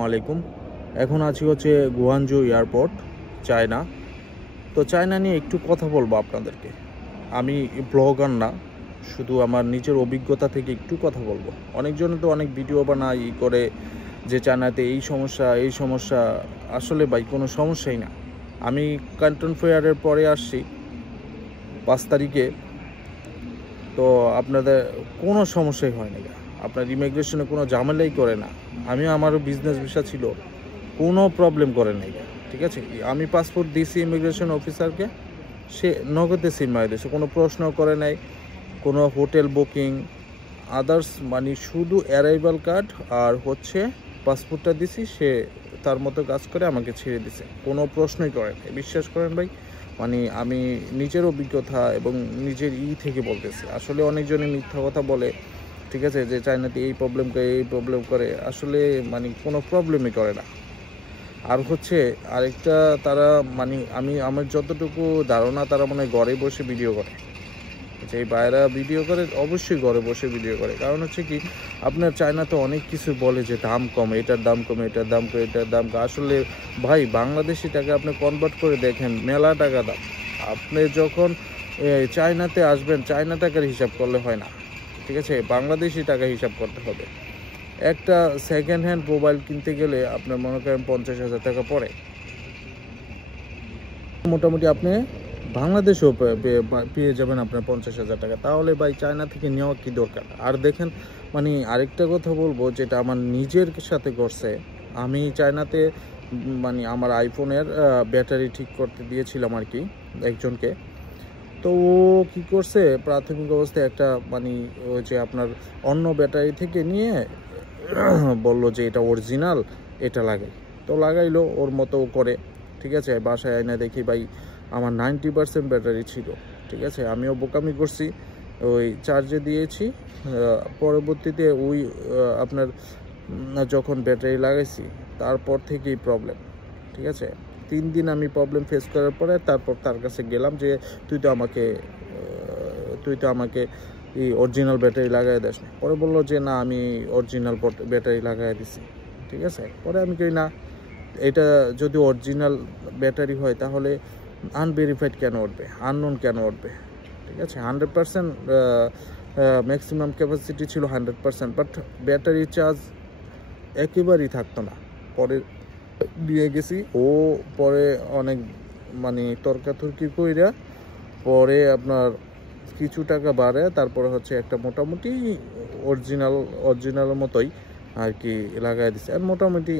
আলাইকুম। এখন আছি হচ্ছে গুয়াংজু এয়ারপোর্ট, চায়না। তো চায়না নিয়ে একটু কথা বলবো আপনাদেরকে। আমি ব্লগার না, শুধু আমার নিজের অভিজ্ঞতা থেকে একটু কথা বলবো। অনেকজনে তো অনেক ভিডিও বানায় করে যে চায়নাতে এই সমস্যা। আসলে ভাই কোনো সমস্যাই না। আমি ক্যান্টন ফেয়ারের পরে আসছি 5 তারিখে। তো আপনাদের কোনো সমস্যাই হয় না, আপনার ইমিগ্রেশনে কোনো ঝামেলাই করে না। আমারও বিজনেস ভিসা ছিল, কোনো প্রবলেম করে নাই, ঠিক আছে। আমি পাসপোর্ট দিয়েছি ইমিগ্রেশন অফিসারকে, সে নগদে সিল মারি দিয়েছে, কোনো প্রশ্ন করে নাই, কোনো হোটেল বুকিং আদার্স, মানে শুধু অ্যারাইভাল কার্ড আর হচ্ছে পাসপোর্টটা দিছি, সে তার মতো কাজ করে আমাকে ছেড়ে দিছে, কোনো প্রশ্নই করে নাই। বিশ্বাস করেন ভাই, মানে আমি নিজের অভিজ্ঞতা এবং নিজের থেকে বলতেছি। আসলে অনেকজনে মিথ্যা কথা বলে, ঠিক আছে, যে চায়নাতে এই প্রবলেম করে, আসলে মানে কোনো প্রবলেমই করে না। আর হচ্ছে আরেকটা, তারা মানে আমার যতটুকু ধারণা, তারা মানে ঘরে বসে ভিডিও করে। যে বাইরা ভিডিও করে, অবশ্যই ঘরে বসে ভিডিও করে। কারণ হচ্ছে কি, আপনার চায়নাতে অনেক কিছু বলে যে দাম কম, এটার দাম কমে, এটার দাম কমে, এটার দাম কম। আসলে ভাই, বাংলাদেশি টাকা আপনি কনভার্ট করে দেখেন, মেলা টাকা দাম। আপনি যখন চায়নাতে আসবেন, চায়না টাকার হিসাব করলে হয় না, ঠিক আছে, বাংলাদেশি টাকা হিসাব করতে হবে। একটা সেকেন্ড হ্যান্ড মোবাইল কিনতে গেলে আপনার মনে করেন 50,000 টাকা পড়ে। মোটামুটি আপনি বাংলাদেশেও পেয়ে যাবেন আপনার 50,000 টাকা। তাহলে ভাই চায়না থেকে নেওয়া কি দরকার? আর দেখেন, মানে আরেকটা কথা বলবো, যেটা আমার নিজের সাথে ঘটছে। আমি চায়নাতে মানে আমার আইফোনের ব্যাটারি ঠিক করতে দিয়েছিলাম আর কি একজনকে। তো ও কী করছে, প্রাথমিক অবস্থায় একটা মানে ওই যে আপনার অন্য ব্যাটারি থেকে নিয়ে বলল যে এটা অরিজিনাল, এটা লাগাই। তো লাগাইলো, ওর মতো করে, ঠিক আছে। বাসায় আয়না দেখি ভাই আমার 90% ব্যাটারি ছিল, ঠিক আছে। আমিও বোকামি করছি, ওই চার্জে দিয়েছি। পরবর্তীতে ওই আপনার যখন ব্যাটারি লাগাইছি, তারপর থেকেই প্রবলেম, ঠিক আছে। 3 দিন আমি প্রবলেম ফেস করার পরে তারপর তার কাছে গেলাম যে তুই তো আমাকে এই অরিজিনাল ব্যাটারি লাগাই দিস না। পরে বললো যে না, আমি অরিজিনাল ব্যাটারি লাগাই দিছি, ঠিক আছে। পরে আমি কই না, এটা যদি অরিজিনাল ব্যাটারি হয় তাহলে আনভেরিফাইড কেন উঠবে, আননোন কেন উঠবে, ঠিক আছে। 100% ম্যাক্সিমাম ক্যাপাসিটি ছিল 100%, বাট ব্যাটারি চার্জ একেবারেই থাকতো না। পরে দিয়ে গেছি, ও পরে অনেক মানে তর্কাতর্কি কইরা পরে আপনার কিছু টাকা বাড়ে, তারপরে হচ্ছে একটা মোটামুটি অরিজিনালের মতোই আর কি লাগাই দিছে। আর মোটামুটি